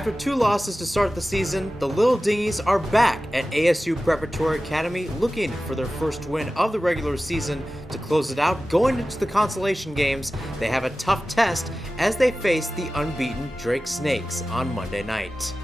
After 2 losses to start the season, the Little Dingys are back at ASU Preparatory Academy looking for their first win of the regular season to close it out. Going into the consolation games, they have a tough test as they face the unbeaten Drake Snakes on Monday night.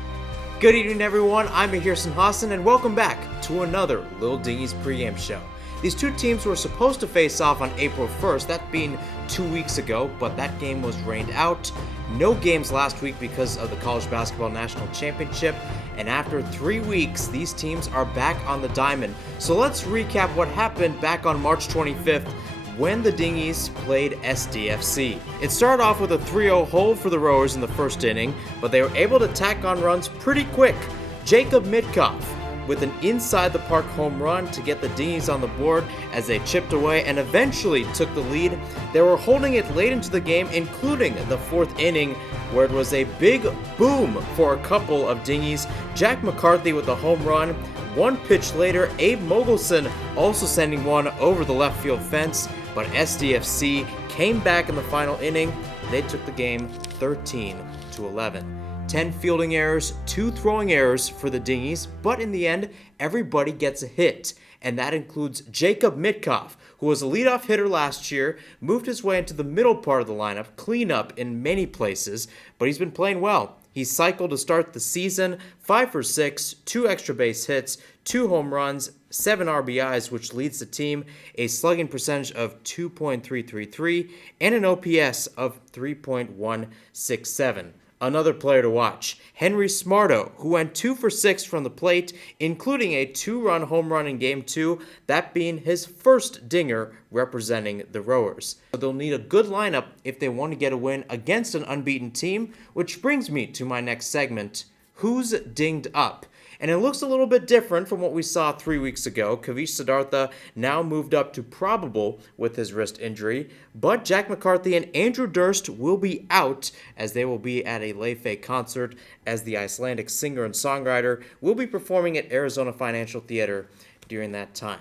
Good evening, everyone. I'm Mahirson Hassan, and welcome back to another Little Dingys pregame show. These two teams were supposed to face off on April 1st, that being 2 weeks ago, but that game was rained out. No games last week because of the College Basketball National Championship, and after 3 weeks, these teams are back on the diamond. So let's recap what happened back on March 25th when the Dingys played SDFC. It started off with a 3-0 hold for the Rowers in the first inning, but they were able to tack on runs pretty quick. Jacob Mitkoff with an inside-the-park home run to get the Dingys on the board as they chipped away and eventually took the lead. They were holding it late into the game, including the fourth inning, where it was a big boom for a couple of Dingys. Jack McCarthy with a home run. One pitch later, Abe Mogelson also sending one over the left field fence, but SDFC came back in the final inning. They took the game 13-11. 10 fielding errors, 2 throwing errors for the Dingys, but in the end, everybody gets a hit, and that includes Jacob Mitkoff, who was a leadoff hitter last year, moved his way into the middle part of the lineup, cleanup in many places, but he's been playing well. He cycled to start the season, 5 for 6, 2 extra base hits, 2 home runs, 7 RBIs, which leads the team, a slugging percentage of 2.333, and an OPS of 3.167. Another player to watch, Henry Smarto, who went 2 for 6 from the plate, including a 2-run home run in Game 2, that being his first dinger representing the Rowers. So they'll need a good lineup if they want to get a win against an unbeaten team, which brings me to my next segment, Who's Dinged Up? And it looks a little bit different from what we saw 3 weeks ago. Kavish Siddhartha now moved up to probable with his wrist injury, but Jack McCarthy and Andrew Durst will be out as they will be at a Leifei concert as the Icelandic singer and songwriter will be performing at Arizona Financial Theater during that time.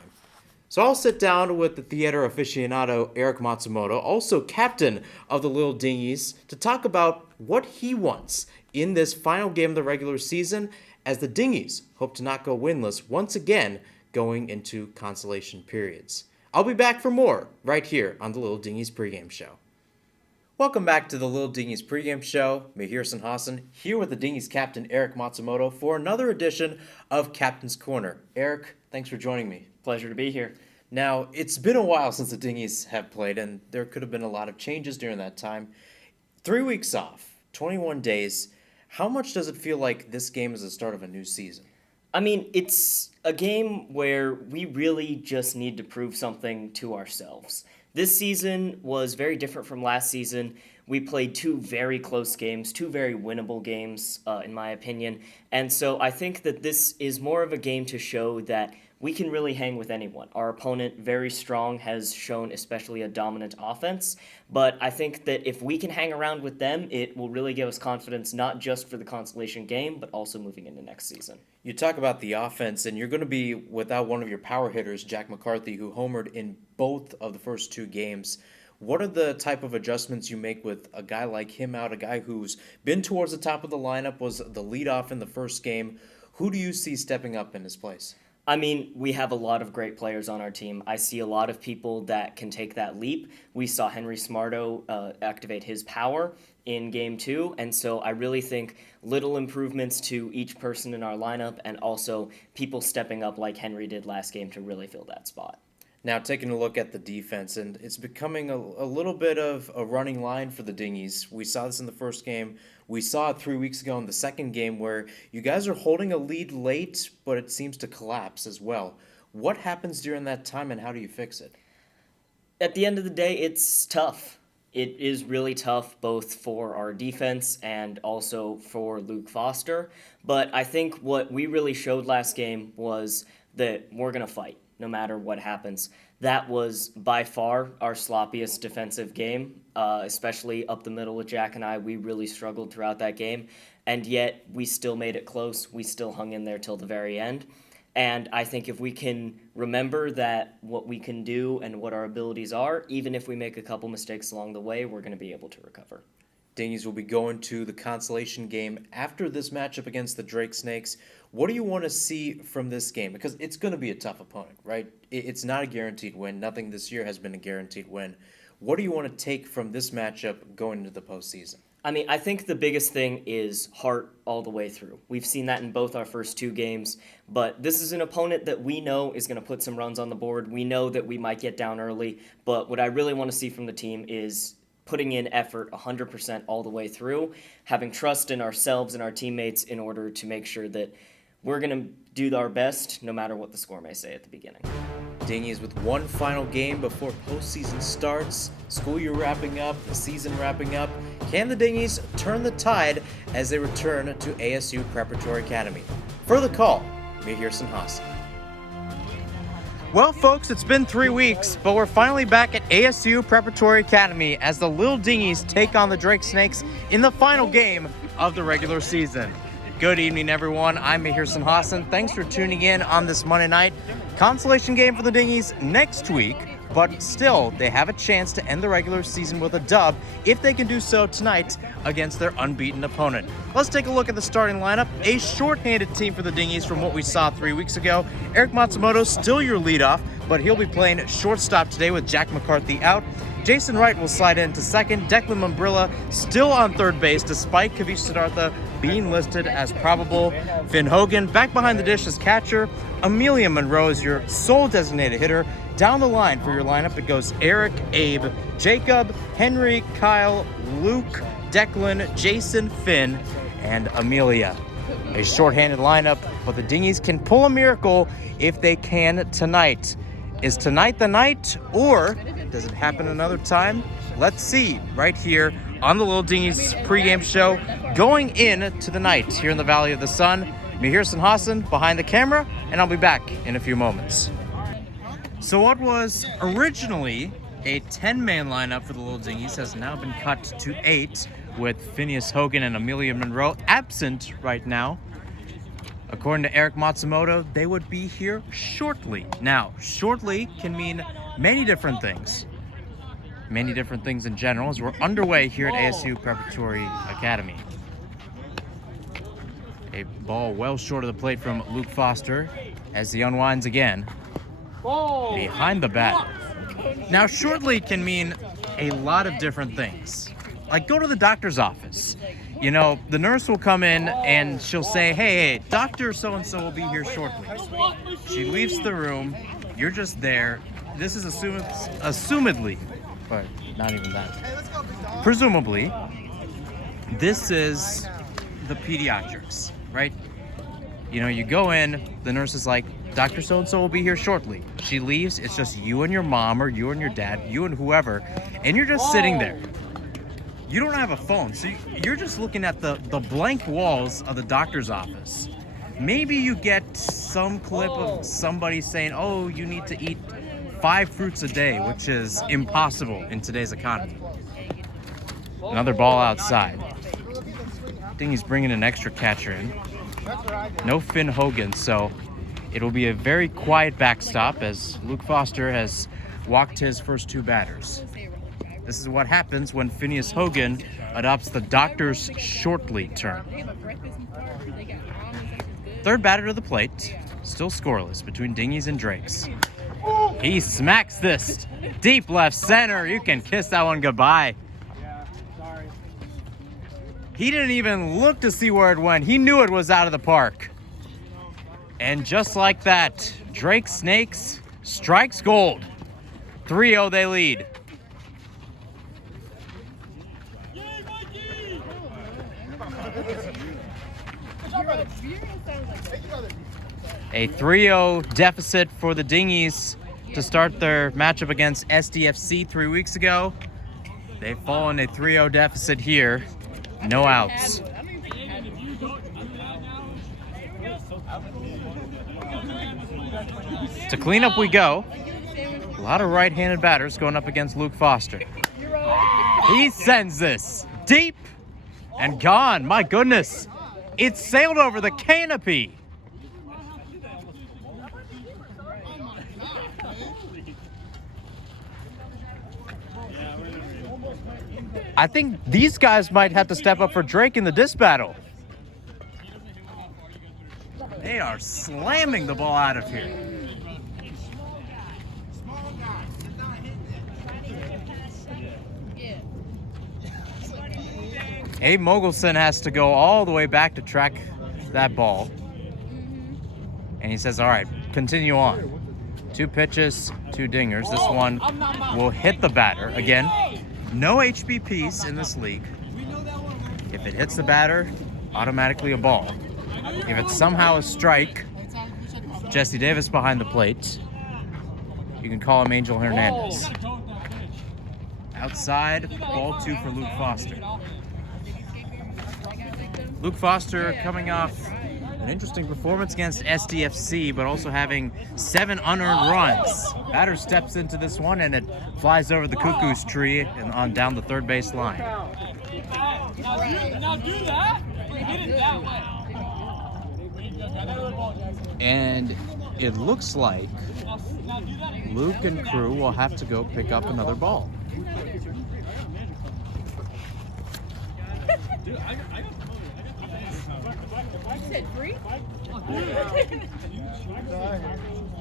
So I'll sit down with the theater aficionado Eric Matsumoto, also captain of the Little Dingys, to talk about what he wants in this final game of the regular season as the Dingys hope to not go winless once again going into consolation periods. I'll be back for more right here on the Little Dingys pregame show. Welcome back to the Little Dingys pregame show. Mahirson Hassan here with the Dingys captain Eric Matsumoto for another edition of Captain's Corner. Eric, thanks for joining me. Pleasure to be here. Now, it's been a while since the Dingys have played, and there could have been a lot of changes during that time. 3 weeks off, 21 days. How much does it feel like this game is the start of a new season? I mean, it's a game where we really just need to prove something to ourselves. This season was very different from last season. We played 2 very close games, 2 very winnable games, in my opinion. And so I think that this is more of a game to show that we can really hang with anyone. Our opponent, very strong, has shown especially a dominant offense. But I think that if we can hang around with them, it will really give us confidence, not just for the consolation game, but also moving into next season. You talk about the offense, and you're going to be without one of your power hitters, Jack McCarthy, who homered in both of the first 2 games. What are the type of adjustments you make with a guy like him out, a guy who's been towards the top of the lineup, was the leadoff in the first game? Who do you see stepping up in his place? I mean, we have a lot of great players on our team. I see a lot of people that can take that leap. We saw Henry Smarto activate his power in Game 2, and so I really think little improvements to each person in our lineup and also people stepping up like Henry did last game to really fill that spot. Now, taking a look at the defense, and it's becoming a little bit of a running line for the Dingys. We saw this in the first game. We saw it 3 weeks ago in the second game where you guys are holding a lead late, but it seems to collapse as well. What happens during that time, and how do you fix it? At the end of the day, it's tough. It is really tough both for our defense and also for Luke Foster. But I think what we really showed last game was that we're going to fight no matter what happens. That was by far our sloppiest defensive game, especially up the middle with Jack and I. We really struggled throughout that game, and yet we still made it close. We still hung in there till the very end. And I think if we can remember that what we can do and what our abilities are, even if we make a couple mistakes along the way, we're going to be able to recover. Dingies will be going to the consolation game after this matchup against the Drake Snakes. What do you want to see from this game? Because it's going to be a tough opponent, right? It's not a guaranteed win. Nothing this year has been a guaranteed win. What do you want to take from this matchup going into the postseason? I mean, I think the biggest thing is heart all the way through. We've seen that in both our first two games, but this is an opponent that we know is going to put some runs on the board. We know that we might get down early, but what I really want to see from the team is putting in effort 100% all the way through, having trust in ourselves and our teammates in order to make sure that we're going to do our best no matter what the score may say at the beginning. Dingies with one final game before postseason starts, school year wrapping up, the season wrapping up. Can the Dingies turn the tide as they return to ASU Preparatory Academy? For the call, Mihir Haas. Well, folks, it's been 3 weeks, but we're finally back at ASU Preparatory Academy as the Little Dingies take on the Drake Snakes in the final game of the regular season. Good evening, everyone. I'm Mihir Hassan. Thanks for tuning in on this Monday night. Consolation game for the Dingies next week, but still, they have a chance to end the regular season with a dub if they can do so tonight against their unbeaten opponent. Let's take a look at the starting lineup. A shorthanded team for the Dingies from what we saw 3 weeks ago. Eric Matsumoto still your leadoff, but he'll be playing shortstop today with Jack McCarthy out. Jason Wright will slide into second. Declan Mambrilla still on third base despite Kavish Siddhartha being listed as probable. Finn Hogan back behind the dish as catcher. Amelia Monroe is your sole designated hitter. Down the line for your lineup, it goes Eric, Abe, Jacob, Henry, Kyle, Luke, Declan, Jason, Finn, and Amelia. A shorthanded lineup, but the Dingies can pull a miracle if they can tonight. Is tonight the night, or does it happen another time? Let's see right here on the Little Dingies pregame show going into the night here in the Valley of the Sun. Mihir Hassan behind the camera, and I'll be back in a few moments. So what was originally a 10-man lineup for the Little Dingies has now been cut to 8, with Phineas Hogan and Amelia Monroe absent right now. According to Eric Matsumoto, they would be here shortly. Now, shortly can mean many different things. Many different things in general as we're underway here at ASU Preparatory Academy. A ball well short of the plate from Luke Foster as he unwinds again. Behind the bat. Now, shortly can mean a lot of different things. Like go to the doctor's office. You know, the nurse will come in and she'll say, hey, Dr. So-and-so will be here shortly. She leaves the room. You're just there. This is assumedly, but not even that. Presumably, this is the pediatrics, right? You know, you go in, the nurse is like, Dr. So-and-so will be here shortly. She leaves, it's just you and your mom or you and your dad, you and whoever, and you're just sitting there. You don't have a phone, so you're just looking at the blank walls of the doctor's office. Maybe you get some clip of somebody saying, oh, you need to eat 5 fruits a day, which is impossible in today's economy. Another ball outside. Dingies bringing an extra catcher in. No Finn Hogan, so it'll be a very quiet backstop as Luke Foster has walked his first 2 batters. This is what happens when Phineas Hogan adopts the doctor's shortly term. Third batter to the plate, still scoreless between Dingies and Drakes. He smacks this deep left center. You can kiss that one goodbye. He didn't even look to see where it went. He knew it was out of the park. And just like that, Drake Snakes strikes gold. 3-0 they lead. A 3-0 deficit for the Dingies to start their matchup against SDFC 3 weeks ago. They've fallen a 3-0 deficit here. No outs. To clean up we go. A lot of right-handed batters going up against Luke Foster. He sends this deep and gone. My goodness. It sailed over the canopy. I think these guys might have to step up for Drake in the disc battle. They are slamming the ball out of here. Abe Mogelson has to go all the way back to track that ball. And he says, all right, continue on. 2 pitches, 2 dingers. This one will hit the batter. Again, no HBPs in this league. If it hits the batter, automatically a ball. If it's somehow a strike, Jesse Davis behind the plate, you can call him Angel Hernandez. Outside, ball 2 for Luke Foster. Luke Foster coming off an interesting performance against SDFC, but also having 7 unearned runs. Batter steps into this one, and it flies over the cuckoo's tree and on down the third base line. Now do that. Hit it that way. And it looks like Luke and crew will have to go pick up another ball.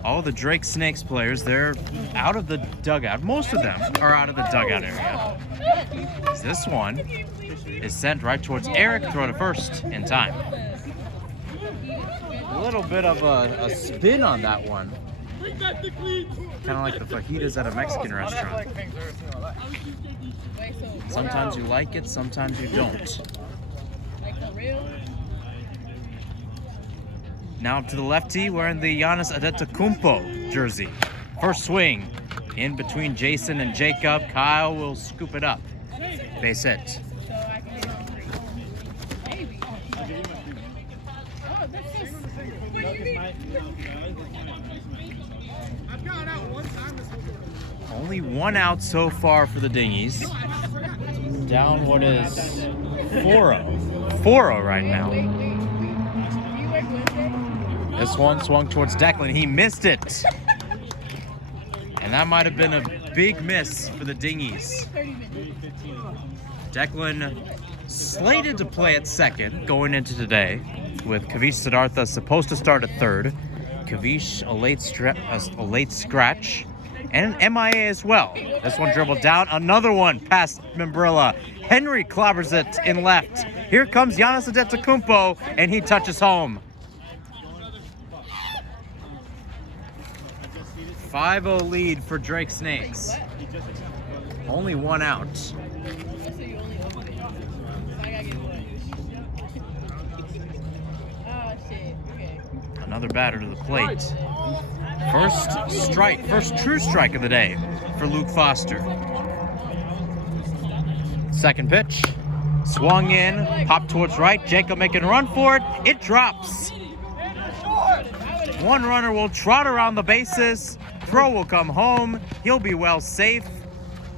All the Drake Snakes players, they're out of the dugout. Most of them are out of the dugout area. This one is sent right towards Eric, throw to first in time. A little bit of a spin on that one. Kind of like the fajitas at a Mexican restaurant. Sometimes you like it, sometimes you don't. Now to the lefty, wearing the Giannis Antetokounmpo jersey. First swing in between Jason and Jacob. Kyle will scoop it up. Base hit. Only 1 out so far for the Dingys. Down what is 4-0. 4-0 right now. This one swung towards Declan. He missed it. And that might have been a big miss for the Dingys. Declan slated to play at second going into today, with Kavish Siddhartha supposed to start at third. Kavish a late scratch. And an MIA as well. This one dribbled down. Another one past Membrilla. Henry clobbers it in left. Here comes Giannis Antetokounmpo, and he touches home. 5-0 lead for Drake Snakes. Only 1 out. Another batter to the plate. First true strike of the day for Luke Foster. Second pitch, swung in, popped towards right. Jacob making a run for it. It drops. 1 runner will trot around the bases. Throw will come home. He'll be well safe.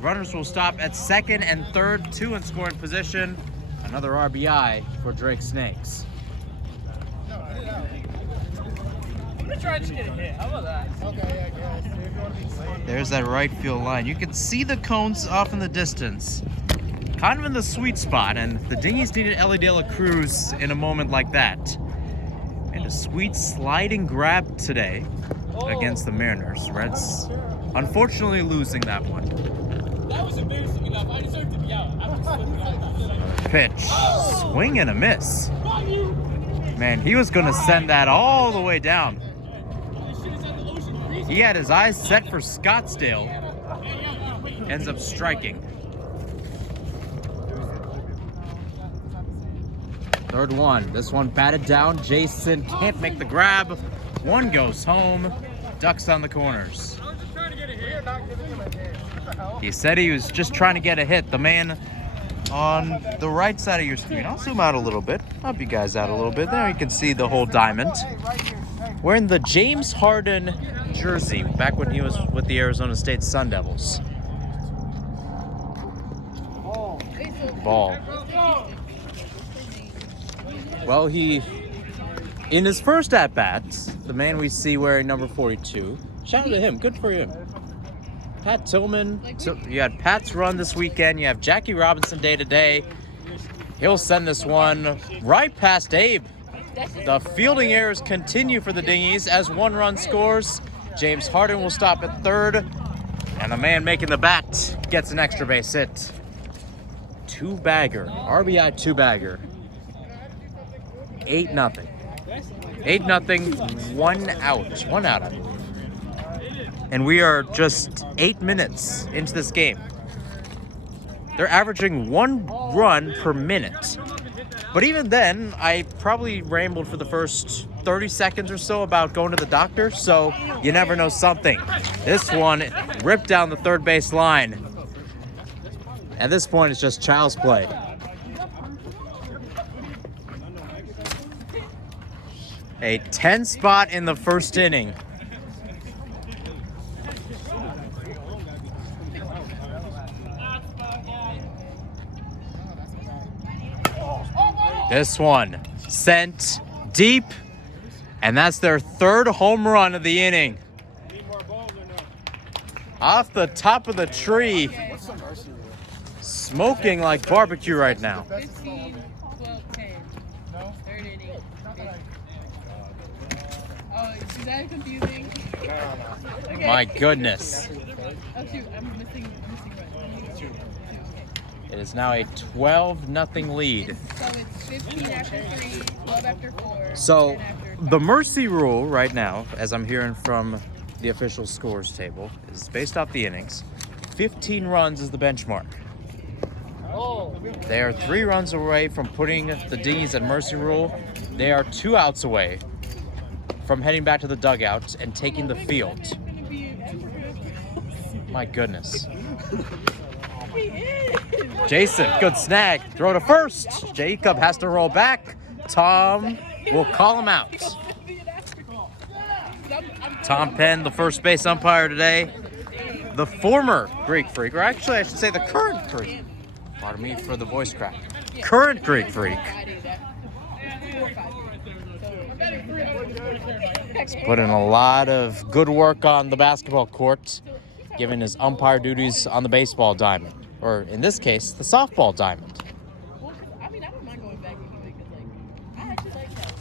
Runners will stop at second and third, 2 in scoring position. Another RBI for Drake Snakes. Try to get a hit. How about that? Okay, I guess. There's that right field line. You can see the cones off in the distance. Kind of in the sweet spot, and the Dingys needed Ellie De La Cruz in a moment like that. And a sweet sliding grab today against the Mariners. Reds unfortunately losing that one. That was embarrassing enough. I deserve to be out. Pitch. Swing and a miss. Man, he was going to send that all the way down. He had his eyes set for Scottsdale. Ends up striking. Third one. This one batted down. Jason can't make the grab. One goes home. Ducks on the corners. He said he was just trying to get a hit. The man on the right side of your screen. I'll zoom out a little bit. Help you guys out a little bit. There you can see the whole diamond. Wearing the James Harden jersey back when he was with the Arizona State Sun Devils. Ball. Well, in his first at-bat, the man we see wearing number 42, shout out to him, good for him. Pat Tillman. You had Pat's run this weekend. You have Jackie Robinson day to day. He'll send this one right past Abe. The fielding errors continue for the Dingies as one run scores. James Harden will stop at third. And the man making the bat gets an extra base hit. Two-bagger. RBI two-bagger. 8-0. 8-0, 1 out. 1 out. And we are just 8 minutes into this game. They're averaging 1 run per minute. But even then, I probably rambled for the first 30 seconds or so about going to the doctor, so you never know something. This one ripped down the third base line. At this point, it's just child's play. A 10 spot in the first inning. This one sent deep, and that's their third home run of the inning. Off the top of the tree, smoking like barbecue right now. 15, 12, 10. Third inning. Oh, is that confusing? Okay. My goodness. Oh shoot, I'm missing run. 2. It is now a 12-0 lead. So it's 15 after 3, 12 after 4. So 10 after the mercy rule right now, as I'm hearing from the official scores table, is based off the innings. 15 runs is the benchmark. They are 3 runs away from putting the Dingies at mercy rule. They are 2 outs away from heading back to the dugout and taking the field. My goodness. Jason, good snag. Throw to first. Jacob has to roll back. Tom will call him out. Tom Penn, the first base umpire today. The former Greek Freak, or actually I should say the current Greek. Pardon me for the voice crack. Current Greek Freak. He's put in a lot of good work on the basketball court, given his umpire duties on the baseball diamond. Or in this case, the softball diamond. Well, I mean, I don't mind going back anyway, because, I actually like that.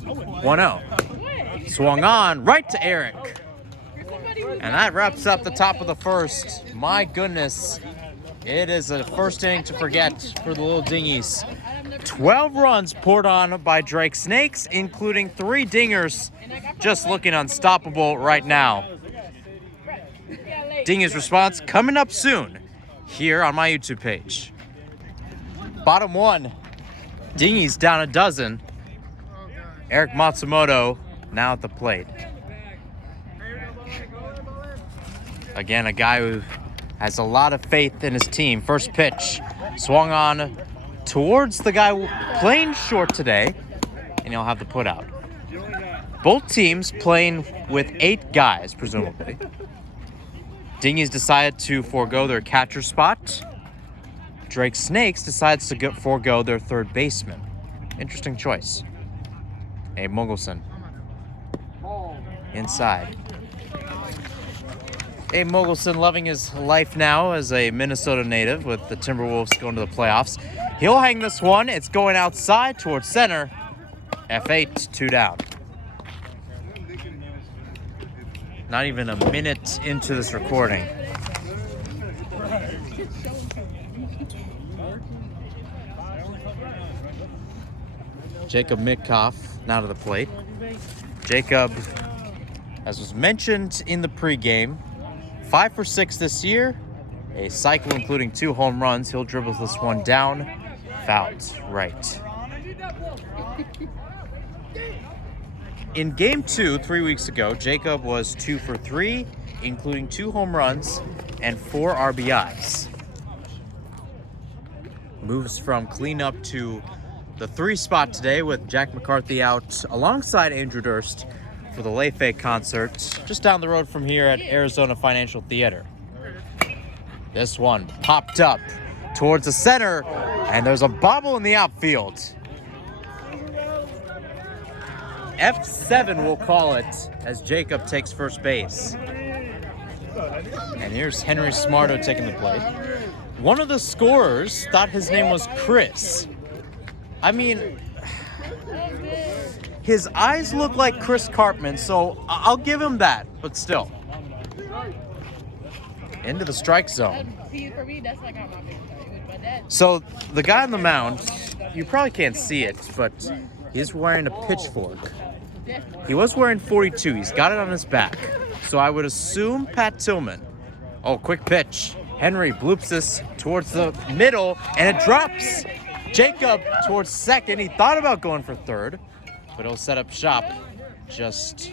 I don't mind 1-0. Swung on right to Eric. And that wraps up the top of the first. My goodness. It is a first inning to forget for the Little Dingies. 12 runs poured on by Drake Snakes, including 3 dingers. Just looking unstoppable right now. Dingies response coming up soon here on my YouTube page. Bottom 1. Dingies down a dozen. Eric Matsumoto now at the plate. Again, a guy who has a lot of faith in his team. First pitch swung on towards the guy playing short today, and he'll have the put out. Both teams playing with 8 guys, presumably. Dingies decided to forego their catcher spot. Drake Snakes decides to forego their third baseman. Interesting choice. Abe Mogelson. Inside. Abe Mogelson loving his life now as a Minnesota native with the Timberwolves going to the playoffs. He'll hang this one. It's going outside towards center. F8, 2 down. Not even a minute into this recording. Jacob Mitkoff now to the plate. Jacob, as was mentioned in the pregame, 5 for 6 this year. A cycle including 2 home runs. He'll dribble this one down. Fouled right. In game 2, 3 weeks ago, Jacob was 2 for 3, including 2 home runs and 4 RBIs. Moves from cleanup to the 3 spot today with Jack McCarthy out alongside Andrew Durst for the Lefe concert just down the road from here at Arizona Financial Theater. This one popped up towards the center, and there's a bobble in the outfield. F7 we'll call it, as Jacob takes first base. And here's Henry Smarto taking the plate. One of the scorers thought his name was Chris. I mean, his eyes look like Chris Cartman, so I'll give him that, but still. Into the strike zone. So the guy on the mound, you probably can't see it, but he's wearing a pitchfork. He was wearing 42. He's got it on his back. So I would assume Pat Tillman. Oh, quick pitch. Henry bloops this towards the middle, and it drops. Jacob towards second. He thought about going for third, but he'll set up shop just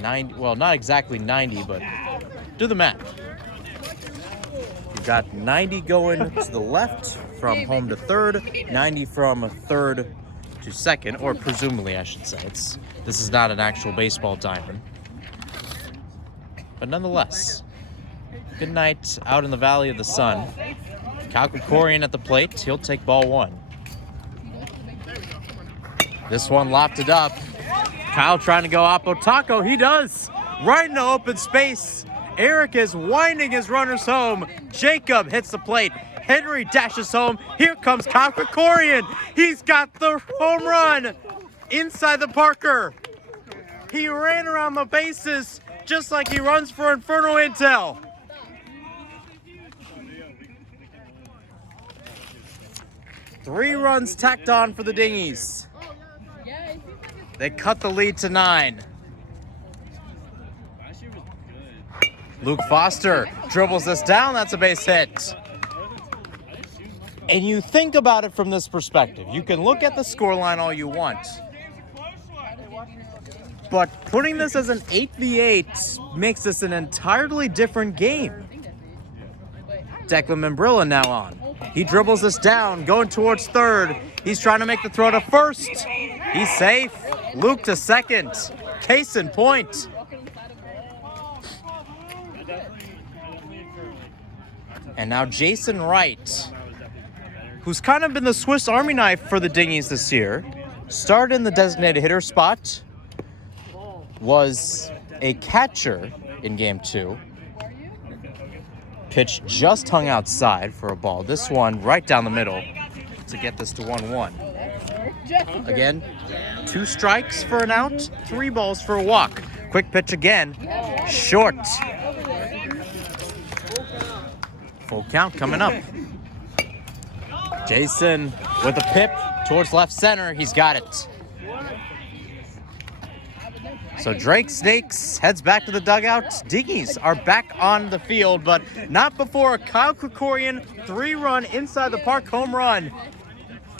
90. Well, not exactly 90, but do the math. You've got 90 going to the left from home to third, 90 from third to second, or presumably I should say. This is not an actual baseball diamond. But nonetheless, good night out in the Valley of the Sun. Kyle Krikorian at the plate. He'll take ball one. This one lofted up. Kyle trying to go Oppo Taco. He does. Right in the open space. Eric is winding his runners home. Jacob hits the plate. Henry dashes home. Here comes Kyle Krikorian. He's got the home run inside the Parker. He ran around the bases just like he runs for Inferno Intel. Three runs tacked on for the Dingys. They cut the lead to 9. Luke Foster dribbles this down. That's a base hit. And you think about it from this perspective. You can look at the scoreline all you want. But putting this as an 8v8 makes this an entirely different game. Declan Membrilla now on. He dribbles this down, going towards third. He's trying to make the throw to first. He's safe. Luke to second. Case in point. And now Jason Wright, who's kind of been the Swiss Army knife for the Dingys this year, started in the designated hitter spot, was a catcher in game 2. Pitch just hung outside for a ball. This one right down the middle to get this to 1-1. Again, 2 strikes for an out, 3 balls for a walk. Quick pitch again, short. Full count coming up. Jason with a pip towards left center. He's got it. So Drake Snakes heads back to the dugout. Dingys are back on the field, but not before a Kyle Krikorian 3-run inside the park home run.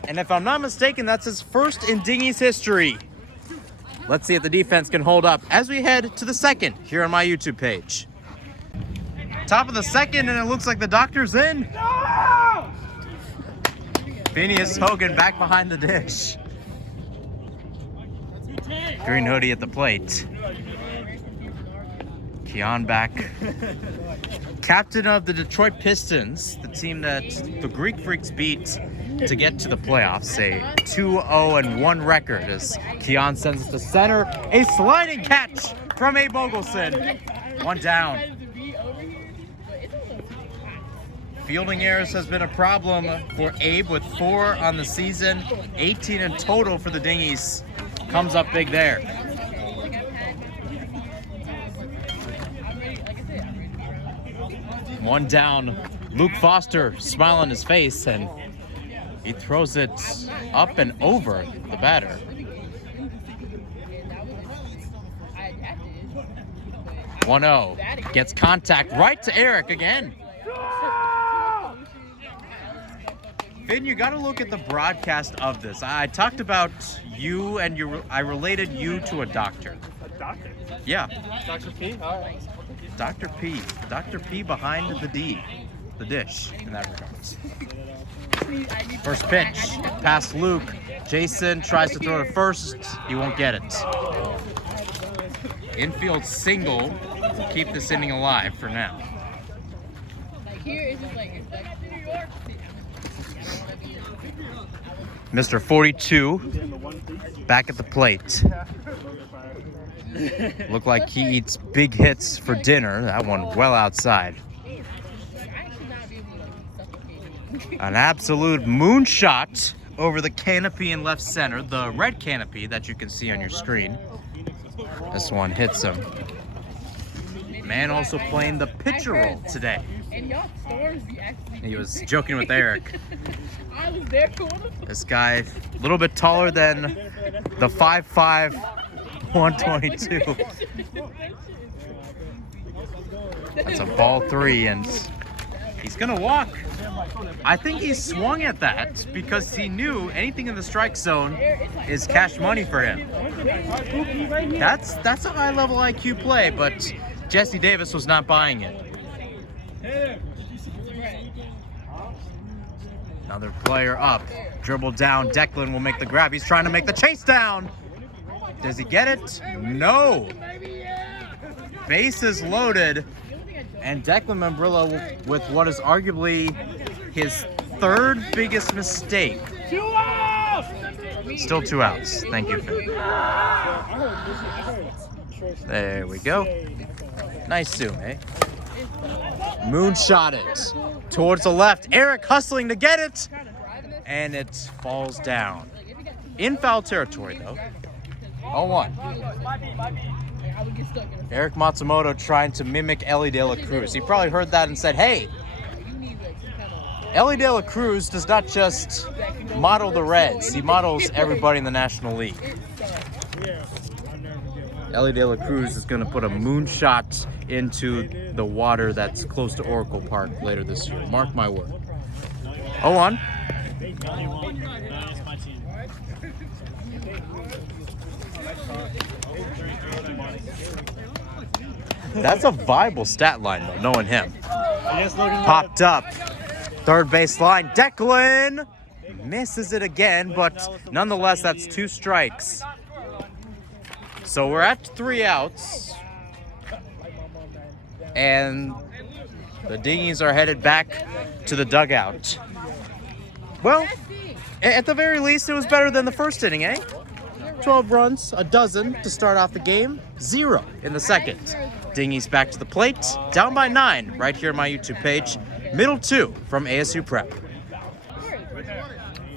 And if I'm not mistaken, that's his first in Dingys history. Let's see if the defense can hold up as we head to the second here on my YouTube page. Top of the second, and it looks like the doctor's in. No! Phineas Hogan back behind the dish. Green hoodie at the plate. Keon back. Captain of the Detroit Pistons, the team that the Greek Freaks beat to get to the playoffs. A 2-0-1 record as Keon sends it to center. A sliding catch from Abe Ogelson. 1 down. Fielding errors has been a problem for Abe with 4 on the season, 18 in total for the Dingys. Comes up big there. One down. Luke Foster, smile on his face, and he throws it up and over the batter. 1-0. Gets contact right to Eric again. Finn, you got to look at the broadcast of this. I talked about you and I related you to a doctor. A doctor? Yeah. Dr. P? All right. Dr. P. Dr. P behind the dish in that regard. First pitch, past Luke. Jason tries to throw to first. He won't get it. Infield single to keep this inning alive for now. Mr. 42 back at the plate. Looked like he eats big hits for dinner. That one well outside. An absolute moonshot over the canopy in left center, the red canopy that you can see on your screen. This one hits him. Man also playing the pitcher role today. He was joking with Eric. This guy, a little bit taller than the 5'5", 122. That's a ball 3, and he's gonna walk. I think he swung at that because he knew anything in the strike zone is cash money for him. That's a high-level IQ play, but Jesse Davis was not buying it. Another player up, dribble down. Declan will make the grab. He's trying to make the chase down. Does he get it? No. Bases loaded, and Declan Membrilla with what is arguably his third biggest mistake. 2 outs! Still 2 outs. Thank you, Finn. There we go. Nice zoom, eh? Moonshot it towards the left. Eric hustling to get it, and it falls down. In foul territory, though. 0-1. Eric Matsumoto trying to mimic Ellie De La Cruz. He probably heard that and said, hey, Ellie De La Cruz does not just model the Reds. He models everybody in the National League. Ellie De La Cruz is going to put a moonshot into the water that's close to Oracle Park later this year. Mark my word. 0-1. That's a viable stat line, though, knowing him. Popped up. Third base line. Declan misses it again, but nonetheless, that's 2 strikes. So we're at 3 outs. And the Dingies are headed back to the dugout. Well, at the very least, it was better than the first inning, eh? 12 runs, a dozen to start off the game, 0 in the second. Dingies back to the plate, down by 9 right here on my YouTube page. Middle 2 from ASU Prep.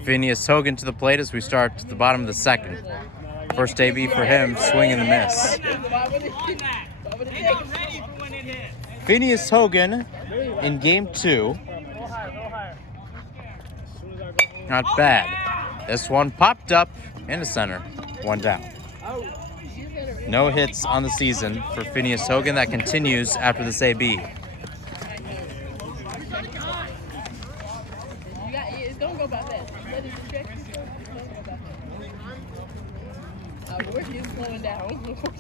Phineas Hogan to the plate as we start at the bottom of the second. First AB for him, swing and a miss. Phineas Hogan in game 2. Not bad. This one popped up in the center. 1 down. No hits on the season for Phineas Hogan. That continues after this AB.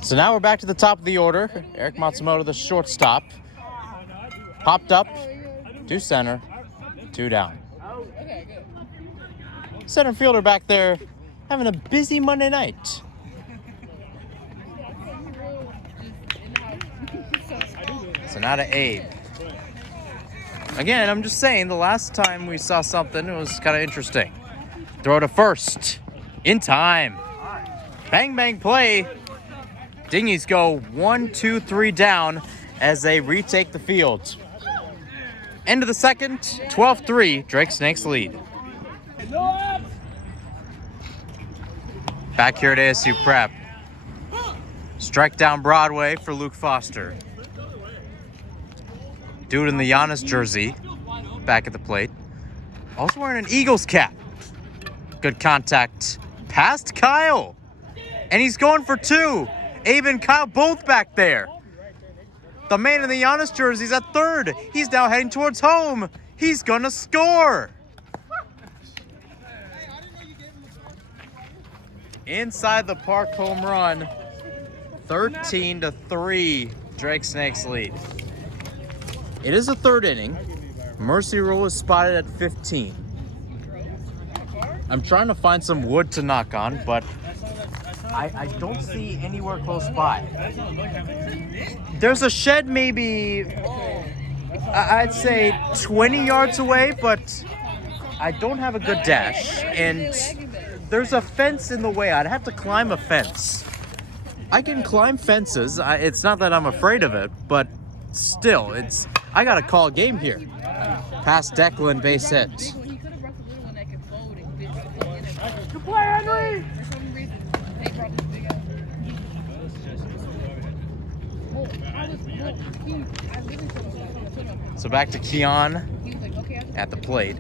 So now we're back to the top of the order. Eric Matsumoto, the shortstop. Popped up to center. 2 down. Center fielder back there having a busy Monday night. So now to Abe. Again, I'm just saying, the last time we saw something, it was kind of interesting. Throw to first. In time. Bang, bang play. Dingies go 1, 2, 3 down as they retake the field. End of the second, 12-3, Drake Snakes lead. Back here at ASU Prep. Strike down Broadway for Luke Foster. Dude in the Giannis jersey, back at the plate. Also wearing an Eagles cap. Good contact. Past Kyle. And he's going for 2. Abe and Kyle both back there. The man in the Giannis jersey's at third. He's now heading towards home. He's gonna score. Inside the park home run. 13-3, Drake Snakes lead. It is the third inning. Mercy Rule is spotted at 15. I'm trying to find some wood to knock on, but I don't see anywhere close by. There's a shed maybe, I'd say 20 yards away, but I don't have a good dash. And there's a fence in the way. I'd have to climb a fence. I can climb fences. It's not that I'm afraid of it, but still, I got to call a game here. Past Declan, base hit. Good play, Henry! So back to Keon at the plate.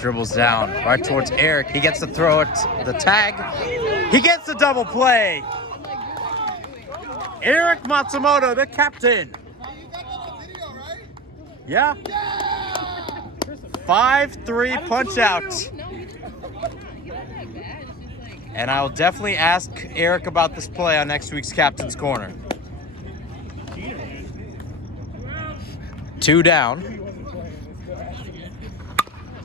Dribbles down right towards Eric. He gets to throw it, the tag. He gets the double play. Eric Matsumoto, the captain. Yeah. 5-3 punch out. And I'll definitely ask Eric about this play on next week's Captain's Corner. 2 down.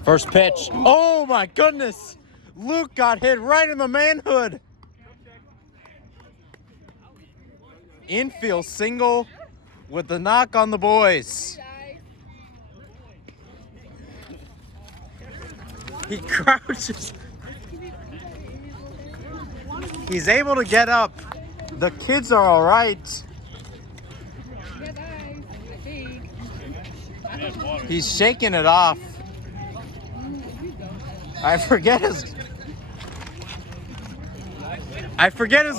First pitch. Oh my goodness! Luke got hit right in the manhood. Infield single with the knock on the boys. He crouches. He's able to get up. The kids are all right. He's shaking it off. I forget his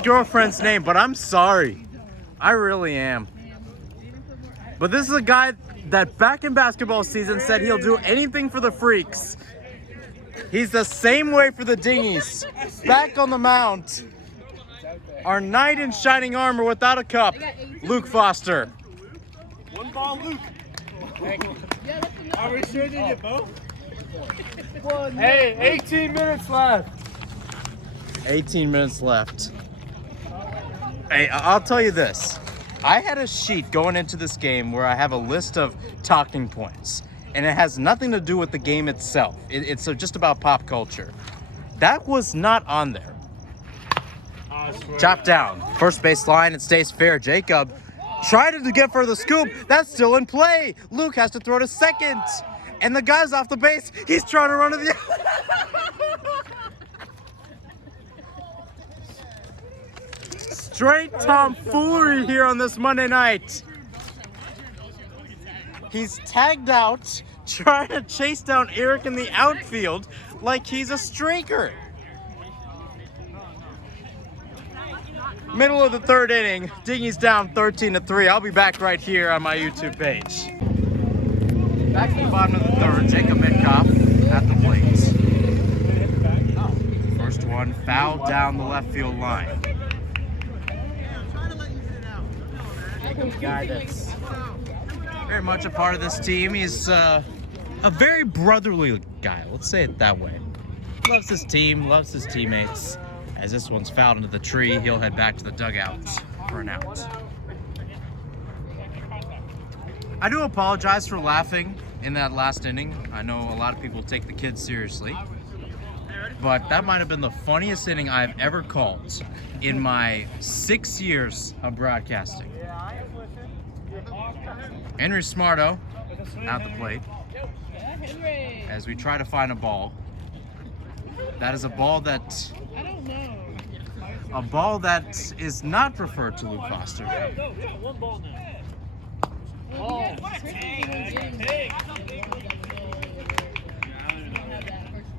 girlfriend's name, but I'm sorry. I really am. But this is a guy that back in basketball season said he'll do anything for the Freaks. He's the same way for the Dingies. Back on the mound. Our knight in shining armor without a cup, Luke Foster. One ball, Luke. Are we sure they get both? Hey, 18 minutes left. 18 minutes left. Hey, I'll tell you this. I had a sheet going into this game where I have a list of talking points, and it has nothing to do with the game itself. It's just about pop culture. That was not on there. Chopped down. First base line, it stays fair. Jacob tried to get for the scoop. That's still in play. Luke has to throw to second. And the guy's off the base. He's trying to run to the... Straight tomfoolery here on this Monday night. He's tagged out, trying to chase down Eric in the outfield like he's a streaker. Middle of the third inning, Dingy's down 13-3. I'll be back right here on my YouTube page. Back to the bottom of the third, Jacob Mitkoff at the plate. First one fouled down the left field line. A guy that's very much a part of this team. He's a very brotherly guy, let's say it that way. Loves his team, loves his teammates. As this one's fouled into the tree, he'll head back to the dugout for an out. I do apologize for laughing in that last inning. I know a lot of people take the kids seriously, but that might have been the funniest inning I've ever called in my 6 years of broadcasting. Henry Smarto at the plate as we try to find a ball. That is a ball that is not referred to Luke Foster.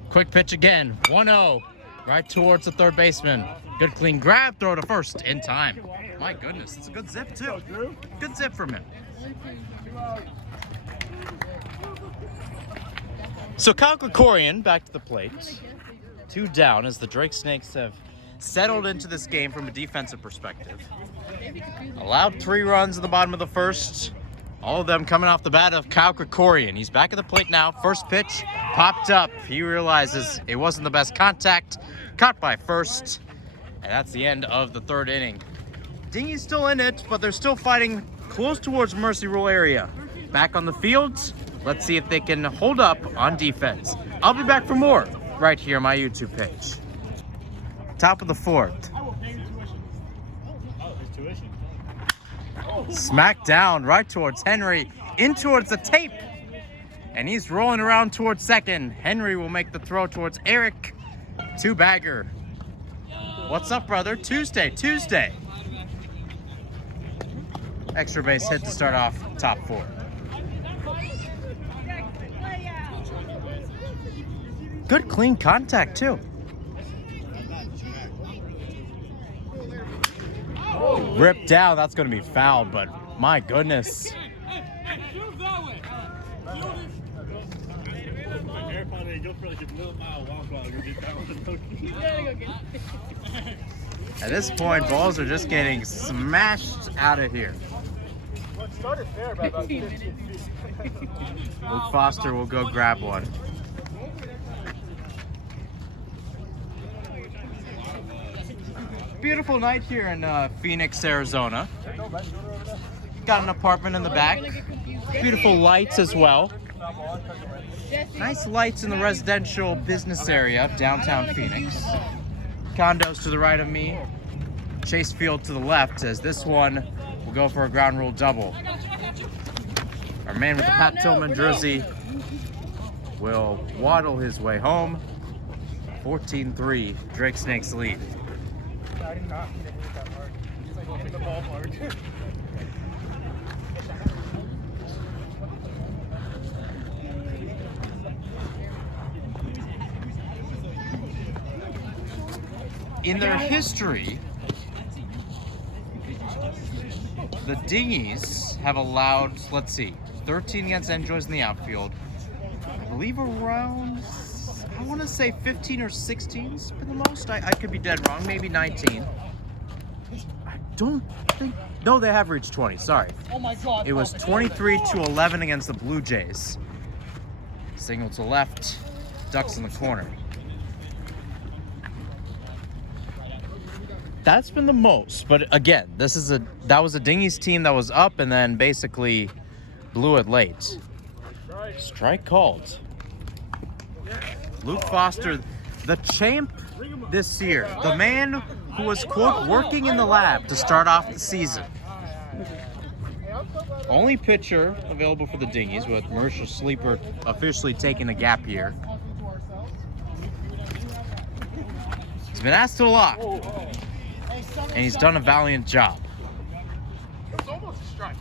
Quick pitch again, 1-0, right towards the third baseman. Good clean grab, throw to first in time. My goodness, it's a good zip too. Good zip from him. So Kyle Krikorian back to the plate. 2 down as the Drake Snakes have settled into this game from a defensive perspective. Allowed 3 runs in the bottom of the first. All of them coming off the bat of Kyle Krikorian. He's back at the plate now. First pitch popped up. He realizes it wasn't the best contact. Caught by first. And that's the end of the third inning. Dingy's still in it, but they're still fighting close towards Mercy Rule area. Back on the field. Let's see if they can hold up on defense. I'll be back for more right here on my YouTube page. Top of the fourth. Smack down right towards Henry, in towards the tape. And he's rolling around towards second. Henry will make the throw towards Eric. 2-bagger. What's up, brother? Tuesday. Extra base hit to start off top 4. Good clean contact, too. Ripped down. That's going to be fouled, but my goodness. At this point, balls are just getting smashed out of here. Luke Foster will go grab one. Beautiful night here in Phoenix, Arizona. Got an apartment in the back. Beautiful lights as well. Nice lights in the residential business area of downtown Phoenix. Condos to the right of me. Chase Field to the left, as this one will go for a ground rule double. Our man with the Pat Tillman jersey will waddle his way home. 14-3, Drake Snakes lead. I did not hit it that hard. It's like in the ballpark. In their history, the Dingys have allowed, 13 against Enjoys in the outfield. I believe around, I want to say 15 or 16's for the most. I could be dead wrong, maybe 19. I don't think, no, they have reached 20, sorry. Oh my God. It was 23-11 against the Blue Jays. Single to left, Ducks in the corner. That's been the most, but again, that was a Dingys team that was up and then basically blew it late. Strike called. Luke Foster, the champ this year, the man who was, quote, working in the lab to start off the season. Only pitcher available for the Dingys, with Mauricio Sleeper officially taking a gap year. He's been asked a lot, and he's done a valiant job. It was almost a strike.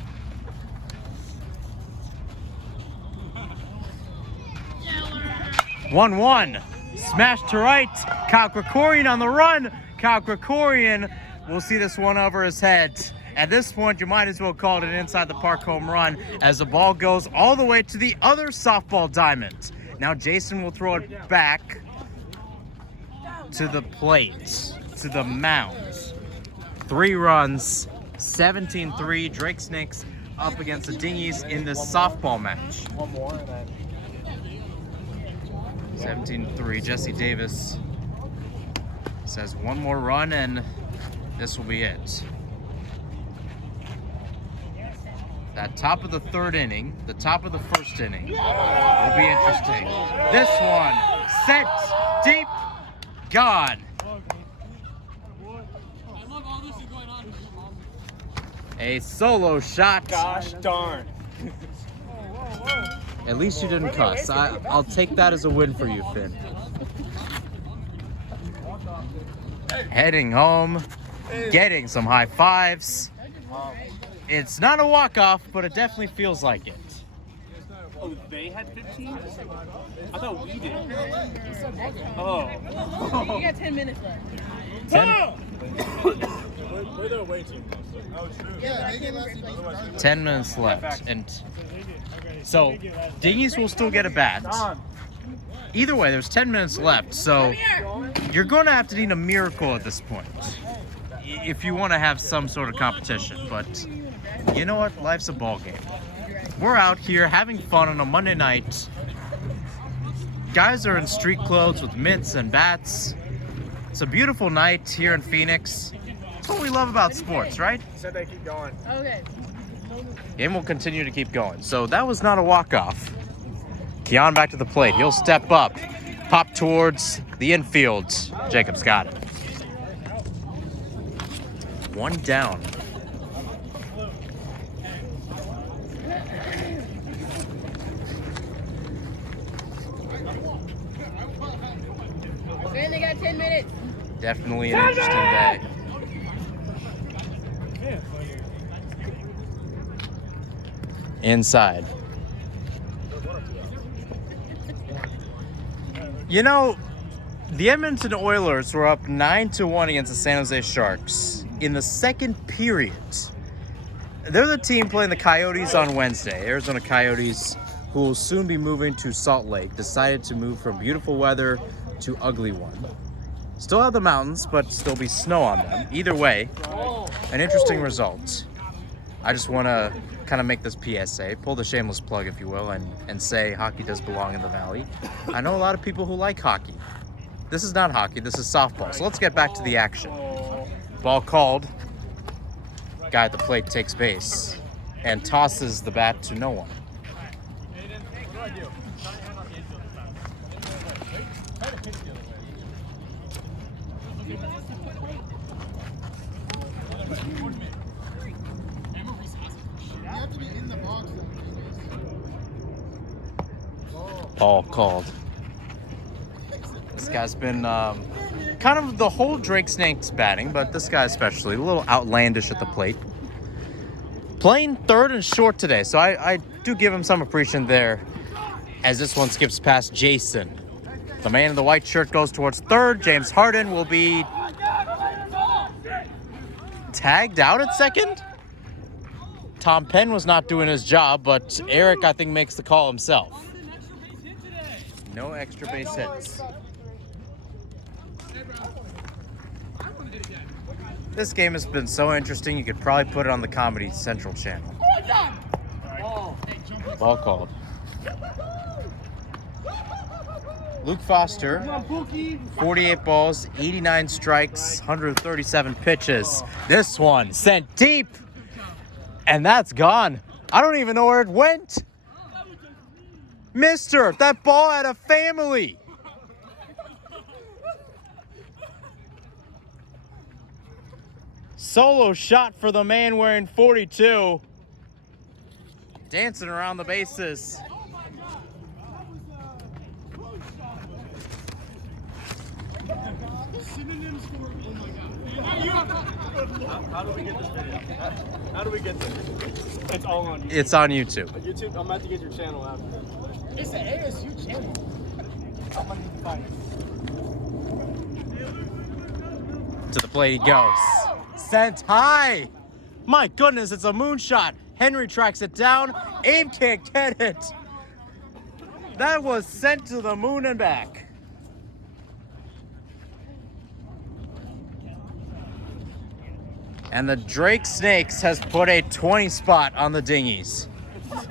One 1 smash to right. Kyle Krikorian on the run. Kyle Krikorian will see this one over his head. At this point, you might as well call it an inside the park home run, as the ball goes all the way to the other softball diamond. Now Jason will throw it back to the plate, to the mound. 3 runs, 17-3. Drake Snakes up against the Dingys in this softball match. One more and then 17-3. Jesse Davis says one more run and this will be it. That top of the 3rd inning, the top of the 1st inning will be interesting. This one, sent deep, gone. A solo shot. gosh darn. At least you didn't cuss. I'll take that as a win for you, Finn. Heading home, getting some high fives. It's not a walk-off, but it definitely feels like it. Oh, they had 15? I thought we did. Oh. You got 10 minutes left. 10 minutes left, and so Dingys will still get a bat. Either way, there's 10 minutes left, so you're going to have to need a miracle at this point if you want to have some sort of competition. But you know what? Life's a ball game. We're out here having fun on a Monday night. Guys are in street clothes with mitts and bats. It's a beautiful night here in Phoenix. That's what we love about sports, right? Said they keep going. Okay. Game will continue to keep going. So that was not a walk-off. Keon back to the plate. He'll step up, pop towards the infield. Jacob's got it. 1 down. Okay, they got 10 minutes. Definitely an interesting day. Inside. You know, the Edmonton Oilers were up 9-1 against the San Jose Sharks in the second period. They're the team playing the Coyotes on Wednesday. Arizona Coyotes, who will soon be moving to Salt Lake, decided to move from beautiful weather to ugly one. Still have the mountains, but still be snow on them. Either way, an interesting result. I just want to kind of make this PSA, pull the shameless plug, if you will, and say hockey does belong in the Valley. I know a lot of people who like hockey. This is not hockey, this is softball. So let's get back to the action. Ball called. Guy at the plate takes base and tosses the bat to no one. Ball called. This guy's been kind of the whole Drake Snake's batting, but this guy especially, a little outlandish at the plate. Playing third and short today, so I do give him some appreciation there as this one skips past Jason. The man in the white shirt goes towards third. James Harden will be tagged out at second. Tom Penn was not doing his job, but Eric, I think, makes the call himself. No extra base hits. This game has been so interesting, you could probably put it on the Comedy Central channel. Ball called. Luke Foster, 48 balls, 89 strikes, 137 pitches. This one sent deep, and that's gone. I don't even know where it went. Mister, that ball had a family. Solo shot for the man wearing 42. Dancing around the bases. How do we get this video? How do we get this? It's all on YouTube. It's on YouTube. YouTube, I'm about to get your channel after this. It's an ASU channel. I'm gonna need to find it. To the plate he goes. Sent high. My goodness, it's a moonshot. Henry tracks it down. Abe can't get it. That was sent to the moon and back. And the Drake Snakes has put a 20 spot on the Dingys. I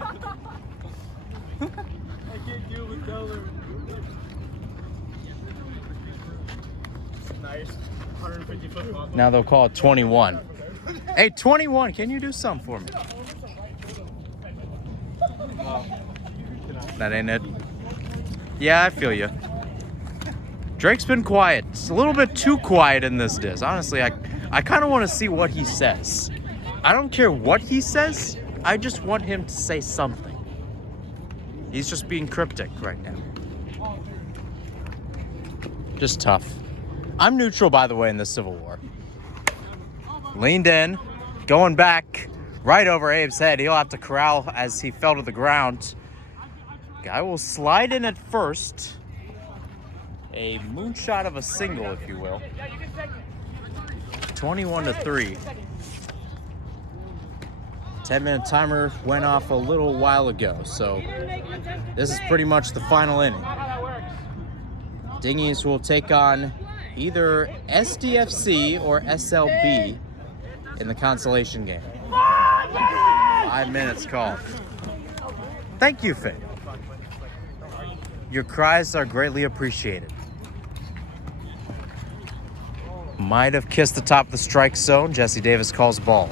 can't deal with Dollar. Nice. 150-foot ball. Now they'll call it 21. Hey, 21, can you do something for me? That ain't it. Yeah, I feel you. Drake's been quiet. It's a little bit too quiet in this disc. Honestly, I kind of want to see what he says. I don't care what he says. I just want him to say something. He's just being cryptic right now. Just tough. I'm neutral, by the way, in this Civil War. Leaned in, going back, right over Abe's head. He'll have to corral as he fell to the ground. Guy will slide in at first. A moonshot of a single, if you will. 21-3. 10-minute timer went off a little while ago, so this is pretty much the final inning. Dingys will take on either SDFC or SLB in the consolation game. 5 minutes called. Thank you, Finn. Your cries are greatly appreciated. Might have kissed the top of the strike zone. Jesse Davis calls ball.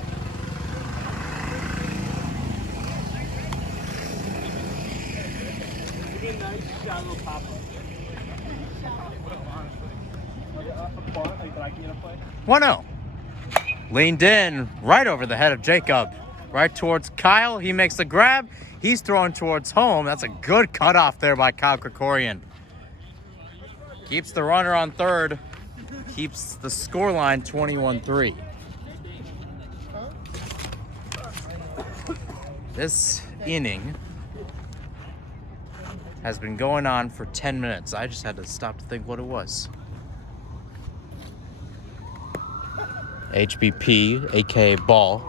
Give me a nice shallow pop-up. Like that I can get a play? 1-0. Leaned in right over the head of Jacob. Right towards Kyle. He makes the grab. He's throwing towards home. That's a good cutoff there by Kyle Krikorian. Keeps the runner on third. keeps the scoreline 21-3. This inning has been going on for 10 minutes. I just had to stop to think what it was. HBP, aka Ball.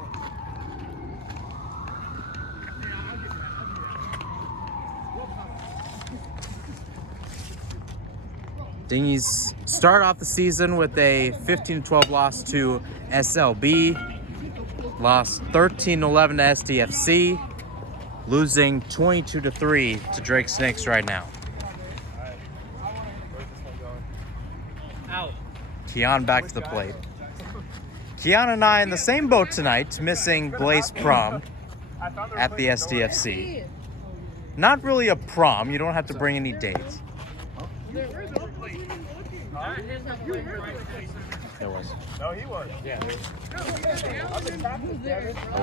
Dingys start off the season with a 15-12 loss to SLB, lost 13-11 to SDFC, losing 22-3 to Drake Snakes right now. Keon back to the plate. Keon and I in the same boat tonight, missing Blaze prom at the SDFC. Not really a prom, you don't have to bring any dates. There was. No, he was. Yeah. A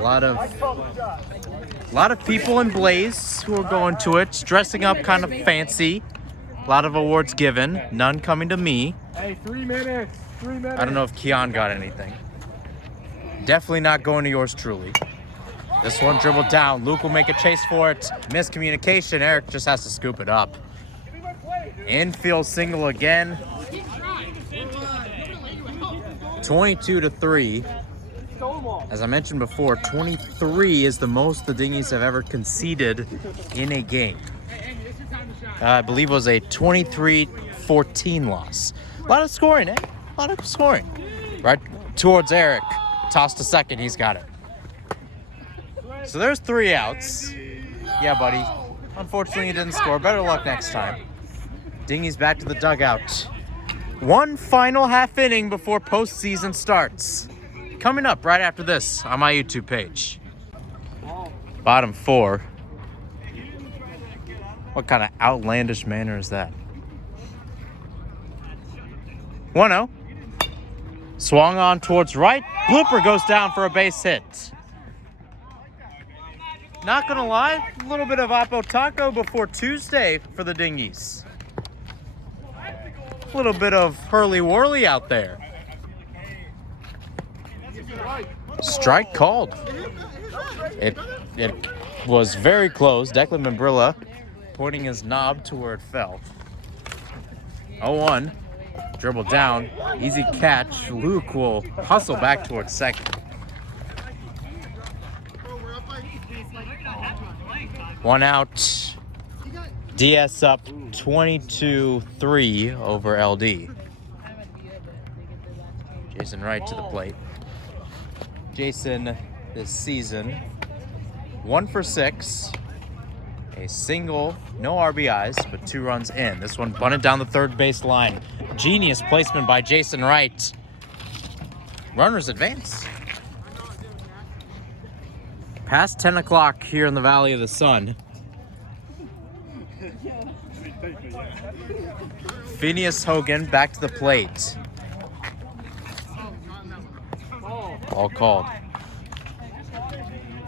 lot of people in Blaze who are going to it, dressing up kind of fancy. A lot of awards given, none coming to me. Hey, 3 minutes. 3 minutes. I don't know if Keon got anything. Definitely not going to yours truly. This one dribbled down. Luke will make a chase for it. Miscommunication. Eric just has to scoop it up. Infield single again. 22-3. As I mentioned before, 23 is the most the Dingys have ever conceded in a game. I believe it was a 23-14 loss. A lot of scoring, eh? A lot of scoring. Right towards Eric. Toss to second, he's got it. So there's 3 outs. Yeah, buddy. Unfortunately, you didn't score. Better luck next time. Dingys back to the dugout. One final half inning before postseason starts. Coming up right after this on my YouTube page. Bottom 4. What kind of outlandish manner is that? 1-0. Swung on towards right. Blooper goes down for a base hit. Not gonna lie, a little bit of Oppo Taco before Tuesday for the Dingys. A little bit of hurly-whirly out there. Strike called. It was very close. Declan Membrilla pointing his knob to where it fell. 0-1. Dribble down. Easy catch. Luke will hustle back towards second. One out. DS up 22-3 over LD. Jason Wright to the plate. Jason this season 1 for 6. A single, no RBIs, but 2 runs in. This one bunted down the third base line. Genius placement by Jason Wright. Runners advance. Past 10 o'clock here in the Valley of the Sun. Phineas Hogan back to the plate. All called.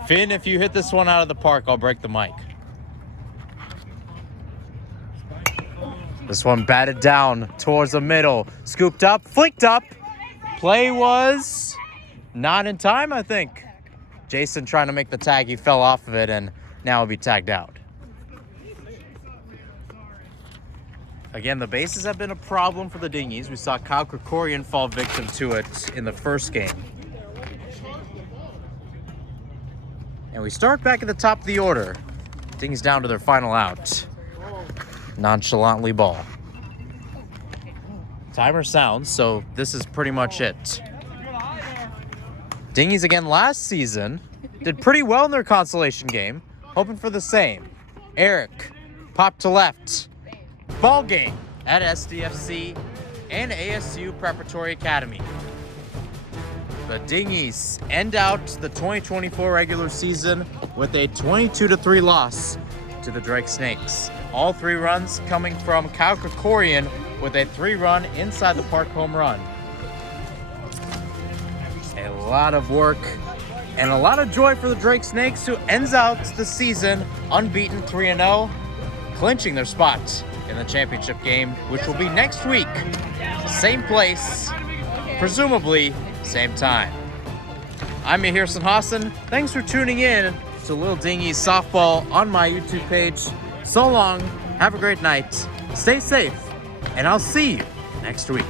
Finn, if you hit this one out of the park, I'll break the mic. This one batted down towards the middle. Scooped up, flicked up. Play was not in time, I think. Jason trying to make the tag. He fell off of it, and now he'll be tagged out. Again, the bases have been a problem for the Dingys. We saw Kyle Krikorian fall victim to it in the first game. And we start back at the top of the order. Dingys down to their final out. Nonchalantly ball. Timer sounds, so this is pretty much it. Dingys again last season did pretty well in their consolation game. Hoping for the same. Eric popped to left. Ball game at SDFC and ASU Preparatory Academy. The Dingys end out the 2024 regular season with a 22-3 loss to the Drake Snakes. All 3 runs coming from Kyle Krikorian with a 3-run inside the park home run. A lot of work and a lot of joy for the Drake Snakes, who ends out the season unbeaten 3-0, clinching their spot in the championship game, which will be next week. Same place, presumably same time. I'm Yahirson Hassan. Thanks for tuning in to Little Dingys softball on my YouTube page. So long, have a great night, stay safe, and I'll see you next week.